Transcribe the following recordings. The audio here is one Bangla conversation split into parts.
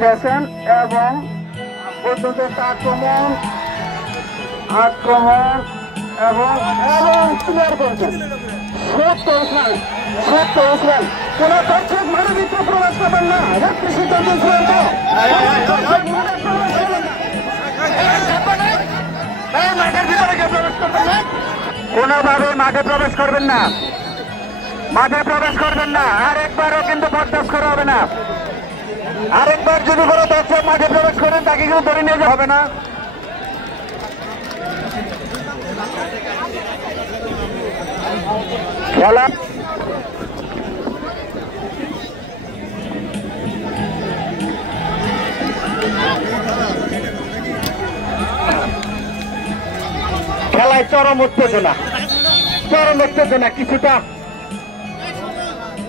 দিয়েছেন এবং বৈদ্যুতিক আক্রমণ এবং ক্লিয়ার করেছেন। কোন দর্শক মাঠে ভিতরে প্রবেশ করবেন না, সিদ্ধান্ত কোনোভাবে মাঠে প্রবেশ করবেন না, আর একবারও কিন্তু বরদাস্ত করা হবে না। আরেকবার যদি কোনো দর্শক মাঠে প্রবেশ করেন তাকে কিন্তু ধরে নিয়ে যাওয়া হবে না। খেলা খেলায় চরম উত্তেজনা, কিছুটা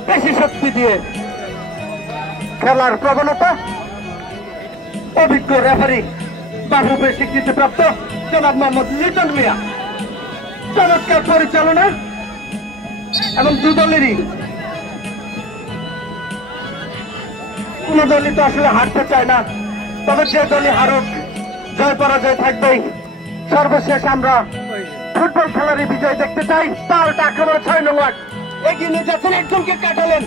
বেশি শক্তি দিয়ে খেলার প্রবণতা। অভিজ্ঞ রেফারি বাহুবে স্বীকৃতিপ্রাপ্ত জনাব মোহাম্মদ লিটন মিয়া, চমৎকার পরিচালনা এবং দুদলেরই কোন দলই তো আসলে হারতে চায় না, তবে যে দলই হারুক জয় পরাজয় থাকবেই। সর্বশেষ আমরা ফুটবল খেলারই বিজয় দেখতে চাই। পাল্টা আক্রমণ 6 নং ওয়ার্ড এগিয়ে নিয়ে যাচ্ছেন, একজনকে কাটালেন,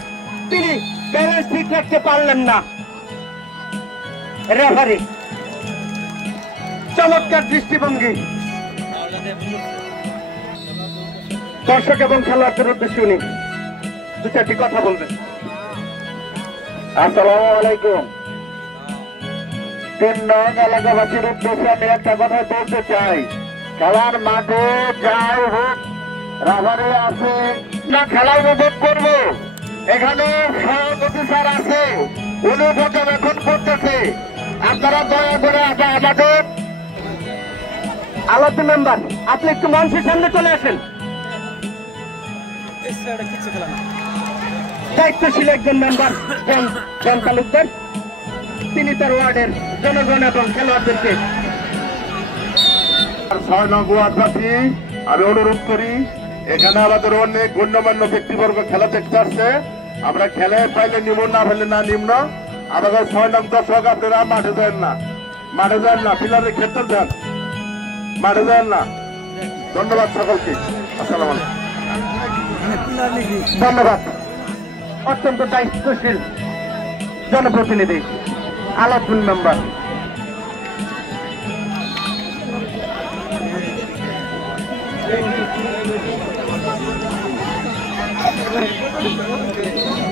তিনি ব্যালেন্স ঠিক রাখতে পারলেন না। রেফারি চমৎকার দৃষ্টিভঙ্গি। দর্শক এবং খেলোয়াড়দের উদ্দেশ্যে উনি 2-4টি কথা বলবেন। আসসালামু আলাইকুম। 3 নং এলাকাবাসীর উদ্দেশ্যে আমি একটা কথা বলতে চাই। খেলার মাঠে যাই হোক, রেফারি আছে না, খেলায় উপভোগ করবো। এখানে সভাপতি স্যার আছে, উনি পর্যবেক্ষণ করতেছে। আপনারা দয়া করে আমাদের আলোচনা মেম্বার, আপনি একটু মঞ্চের সামনে চলে আসেন। দায়িত্বশীল একজন মেম্বার জন তালুকদার, তিনি তার ওয়ার্ডের জনগণ এবং খেলোয়াড়দেরকে 6 নং ওয়ার্ডবাসী আমি অনুরোধ করি, এখানে আমাদের অনেক গণ্যমান্য ব্যক্তিবর্গ খেলা দেখতে আসছে। আমরা খেলায় পাইলে নিব, না পাইলে না নিম্ন। আমাদের 6 নং দর্শক আপনারা মাঠে যান না, পিলারে খেলতে যান, মাঠে যান না। ধন্যবাদ সকলকে। আসসালামু আলাইকুম। ধন্যবাদ। অত্যন্ত দায়িত্বশীল জনপ্রতিনিধি আলাদুল মেম্বার।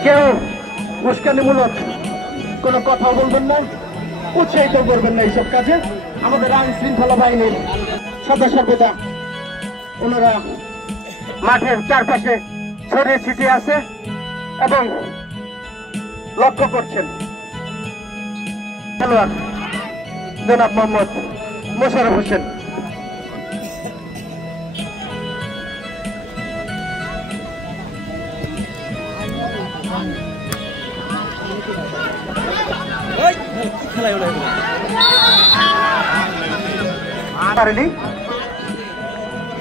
কেউ উস্কানিমূলক কোনো কথা বলবেন না, উৎসাহিত করবেন না এইসব কাজে। আমাদের আইন শৃঙ্খলা বাহিনীর সদস্যরা ওনারা মাঠের চারপাশে ছড়িয়ে ছিটিয়ে আছে এবং লক্ষ্য করছেন খেলোয়াড় জনাব মোহাম্মদ মোশাররফ হোসেন।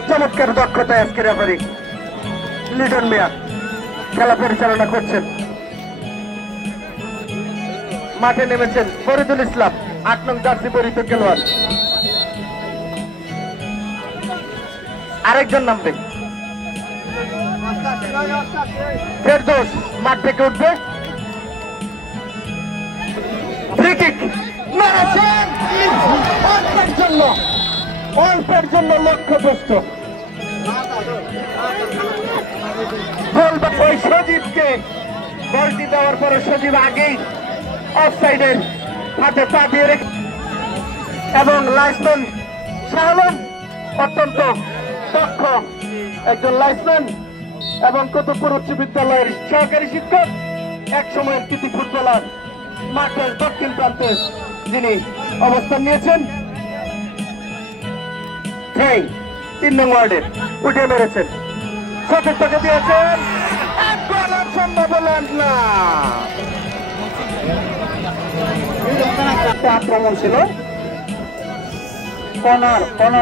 চমৎকার দক্ষতায় আজকে রেফারি লিটন মিয়া খেলা পরিচালনা করছেন। মাঠে নেমেছেন ফরিদুল ইসলাম, 8 নং জার্সি পরিহিত খেলোয়াড়। আরেকজন নামবে, ফেরদৌস মাঠ থেকে উঠবে। ফ্রি কিক মেরেছেন, অল্পের জন্য লক্ষ্যভ্রষ্ট। ওই সজীবকে বলটি দেওয়ার পরে সজীব আগেই অফসাইডের হাতে পা দিয়ে রেখে এবং লাইসম্যান শাহ আলম অত্যন্ত দক্ষ একজন লাইসম্যান এবং কুতুবপুর উচ্চ বিদ্যালয়ের সহকারী শিক্ষক, এক সময়ের কৃতি ফুটবলার, মাঠের দক্ষিণ প্রান্তে যিনি অবস্থান নিয়েছেন। 3 নং ওয়ার্ডে উঠে মেরেছেন, সতীর্থকে দিয়েছেন, সম্ভব হলেন না। আক্রমণ ছিল, কর্নার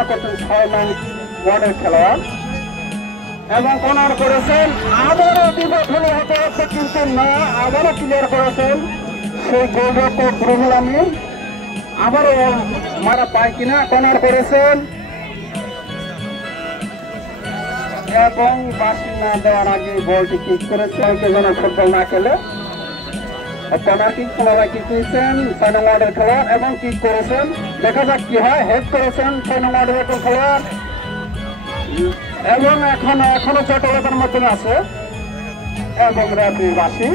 করতেন 6 নং ওয়ার্ডের খেলোয়াড় এবং কর্নার করেছেন, আবারও বিপক্ষে হতে হচ্ছে কিন্তু না, আবারও ক্লিয়ার করেছেন সেই গোলরক্ষক রুহুল আমিন, আবারও মারা পায় কিনা, কর্নার করেছেন এবং বাসি না দেওয়ার আগে বলটি কিক করেছে, যেন ফুটবল না খেলে কর্নার কিক পুনরায় কিক নিয়েছেন 6 নং ওয়ার্ডের খেলোয়াড় এবং কিক করেছেন, দেখা যাক কি হয়, হেড করেছেন 6 নং ওয়ার্ডের একজন খেলোয়াড় এবং এখনো চটলতার মতন আছে এবং রেফারি বাসি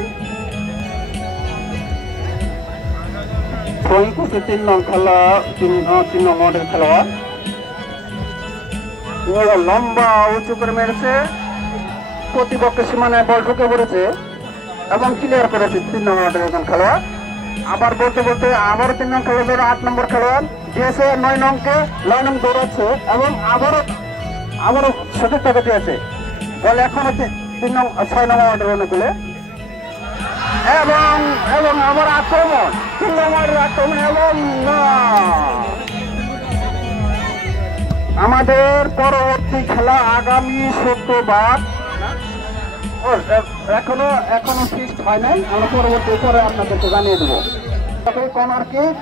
থ্রোয়িং করছে 3 নং ওয়ার্ডের খেলোয়াড়, লম্বা উঁচু করে মেরেছে, প্রতিপক্ষের সীমানায় বল ঢুকে পড়েছে এবং ক্লিয়ার করেছে 3 নং ওয়ার্ডের একজন খেলোয়াড়। আবার বলতে বলতে আবারও 3 নং খেলোয়াড় 8 নম্বর খেলোয়াড় দিয়েছে 9 নংকে, 9 নং দৌড়াচ্ছে এবং আবারও সঠিক টাকা দিয়েছে বল এখনো 6 নং ওয়ার্ডের অনুকূলে এবং আবার আক্রমণ 3 নং ওয়ার্ডের আক্রমণ এবং আমাদের পরবর্তী খেলা আগামী শুক্রবার, এখনো ফিক্সড হয় নাই, আমরা পরবর্তী পরে আপনাদেরকে জানিয়ে দেবো। কর্নার কিক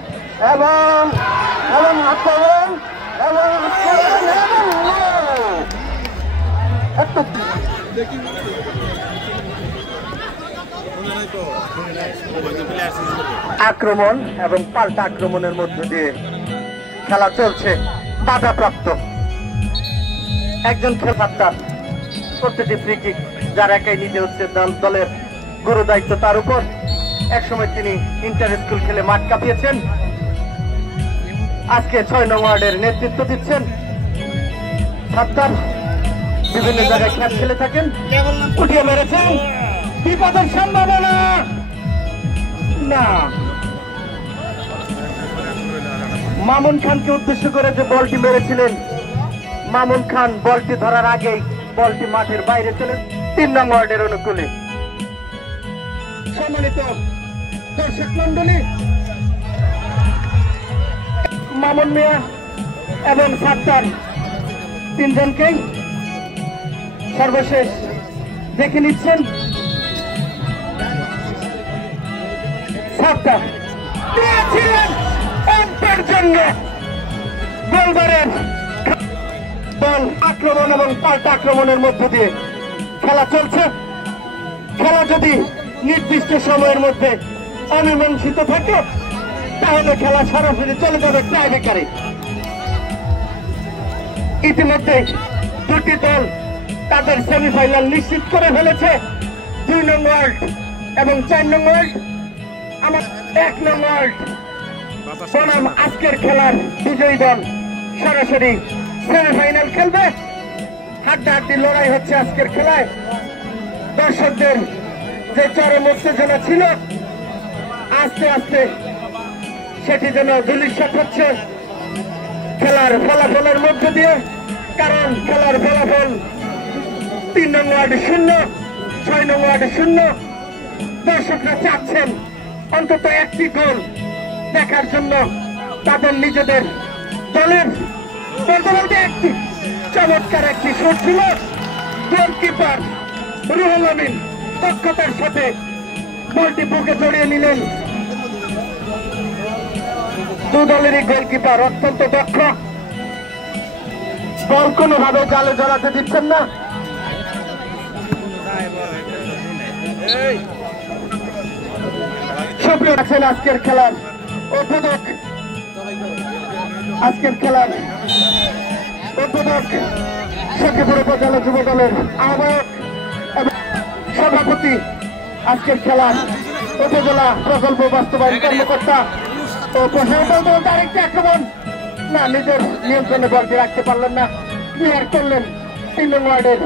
এবং আক্রমণ এবং আক্রমণ এবং পাল্টা আক্রমণের মধ্যে দিয়ে খেলা চলছে, বাধাপ্রাপ্ত একজন খেলোয়াড়, প্রতিটি ফ্রি কিক যার একাই নিতে হচ্ছে দলের গুরু দায়িত্ব তার উপর। একসময় তিনি ইন্টার স্কুল খেলে মাঠ কাঁপিয়েছেন, আজকে 6 নং ওয়ার্ডের নেতৃত্ব দিচ্ছেন। সাত্তার বিভিন্ন জায়গায় খেলা খেলে থাকেন, উঠিয়ে মেরেছেন, বিপদের সম্ভাবনা না। মামুন খানকে উদ্দেশ্য করে যে বলটি মেরেছিলেন, মামুন খান বলটি ধরার আগেই বলটি মাঠের বাইরে চলে 3 নং ওয়ার্ডের অনুকূলে। সম্মানিত দর্শক মন্ডলী, মামুন মিয়া এবং সাত্তার তিনজনকেই সর্বশেষ দেখে নিচ্ছেন। সাত্তার দিয়েছিলেন অল্পের জন্য গোলবারের বল, আক্রমণ এবং পাল্টা আক্রমণের মধ্য দিয়ে খেলা চলছে। খেলা যদি নির্দিষ্ট সময়ের মধ্যে অমীমাংসিত থাকে তাহলে খেলা সরাসরি চলে যাবে টাই ব্রেকারে। ইতিমধ্যে দুটি দল তাদের সেমিফাইনাল নিশ্চিত করে ফেলেছে, 2 নং ওয়ার্ড এবং 4 নং ওয়ার্ড। আমার 1 নং ওয়ার্ড বনাম আজকের খেলার বিজয়ী দল সরাসরি সেমিফাইনাল খেলবে। হাড্ডাহাড্ডি লড়াই হচ্ছে আজকের খেলায়। দর্শকদের যে চরম উত্তেজনা ছিল আস্তে আস্তে সেটি যেন ধূলিসাৎ হচ্ছে খেলার ফলাফলের মধ্য দিয়ে, কারণ খেলার ফলাফল 3 নং ওয়ার্ড 0, 6 নং ওয়ার্ড 0। দর্শকরা চাচ্ছেন অন্তত একটি গোল দেখার জন্য। তাদের নিজেদের দলের বলতে একটি চমৎকার একটি শট ছিল, গোলকিপার রুহুল আমিন দক্ষতার সাথে বলটি বুকে জড়িয়ে নিলেন। দু দলেরই গোলকিপার অত্যন্ত দক্ষ, বল কোনোভাবে জালে জড়াতে দিচ্ছেন না। সুপ্রিয় আছেন আজকের খেলার উদ্বোধক, সখীপুর উপজেলা যুব দলের আহ্বায়ক এবং সভাপতি, আজকের খেলার উপজেলা প্রকল্প বাস্তবায়ন কর্মকর্তা ও প্রশাসন। আরেকটি আক্রমণ না, নিজের নিয়ন্ত্রণে বলটি রাখতে পারলেন না, ক্লিয়ার করলেন 3 নং ওয়ার্ডের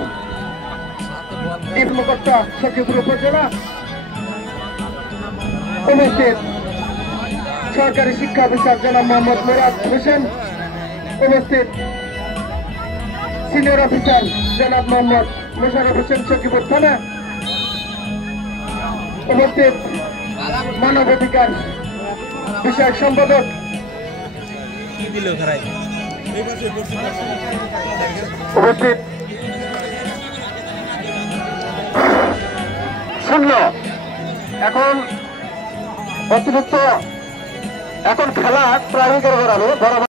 কর্মকর্তা সখীপুর উপজেলা। উপস্থিত সরকারি শিক্ষা অফিসার জনাব মোহাম্মদ মুরাদ হোসেন, উপস্থিত সিনিয়র অফিসার জনাব মোহাম্মদ মোশাররফ হোসেন সখীপুর থানা, উপস্থিত মানবাধিকার বিষয়ক সম্পাদক, উপস্থিত শূন্য। এখন অতিরিক্ত এখন খেলা প্রায় গড়াবে।